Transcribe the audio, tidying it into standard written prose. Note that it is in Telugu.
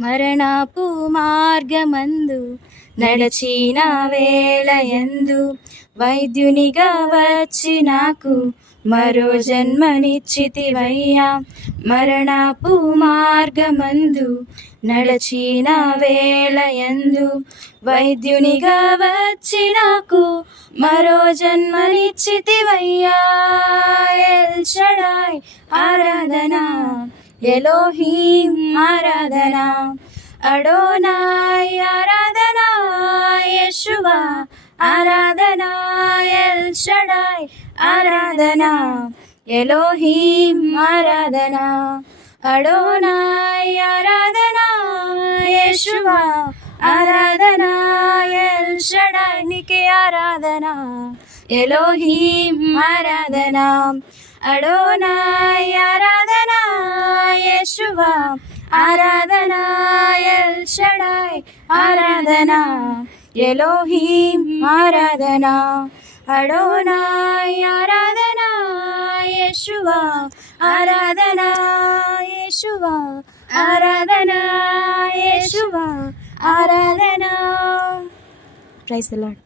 మరణపు మార్గమందు నడచిన వేళయందు వైద్యునిగా వచ్చి నాకు మరో జన్మనిచ్చితివయ్యా. మరణపు మార్గమందు నడచిన వేళయందు వైద్యునిగా వచ్చి నాకు మరో జన్మనిచ్చితివయ్యా. ఎల్ షడాయ్ ఆరాధనా, ఎలోహీం ఆరాధనా, అడోనాయ్ ఆరాధనా, యెషువా ఆరాధనా, ఎల్ షడాయ్ ఆరాధనా, ఎలోహీం ఆరాధనా, అడోనాయ్ ఆరాధనా, యెషువా ఆరాధనా, ఎల్ షడాయ్ నీకే ఆరాధనా, ఎలోహీం ఆరాధనా, అడోనాయ్ ఆరాధనా, యెషువా ఆరాధనా, ఎల్ షడాయ్ ఆరాధనా, ఎలోహీం ఆరాధనా, అడోనాయ్ ఆరాధనా, యెషువా ఆరాధనా, యెషువా ఆరాధనా, యెషువా ఆరాధనా. Praise the lord.